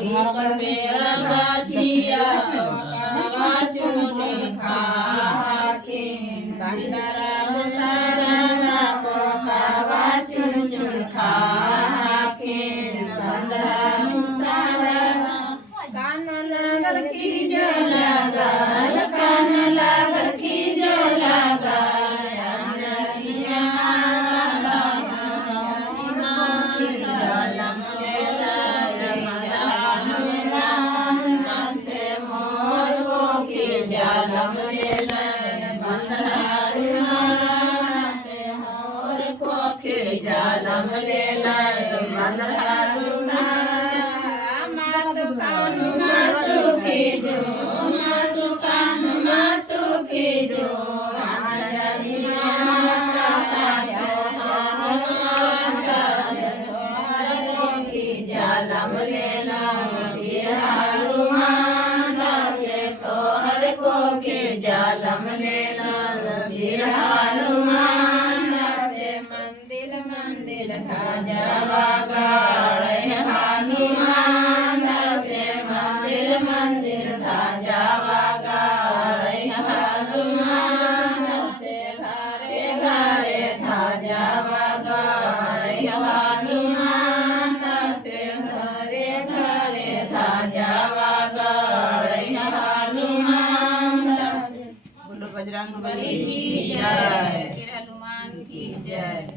घर मेरा गाछिया चुन खाके बंदरा बुतारा पोकावा चुन चुन खाके बंदरा बुतारा कान लागल की जो लागल कान लागल की जो लागल अंजलिया जालम लेला जालम लेला बंदरा मातु कान मातु के जो मातु कान मातु के जो जालम लेला जालम लेला वीर हनुमान से मंदिर मंदिर धाजा बगाड़ हनुमान से मंदिर मंदिर धाजा बगाड़ हनुमान से घरे घरे धाजा बगाड़ हनुमान से घरे घरे धाजा बगाड़ हनुमान बजरंग बली की जय, हनुमान की जय।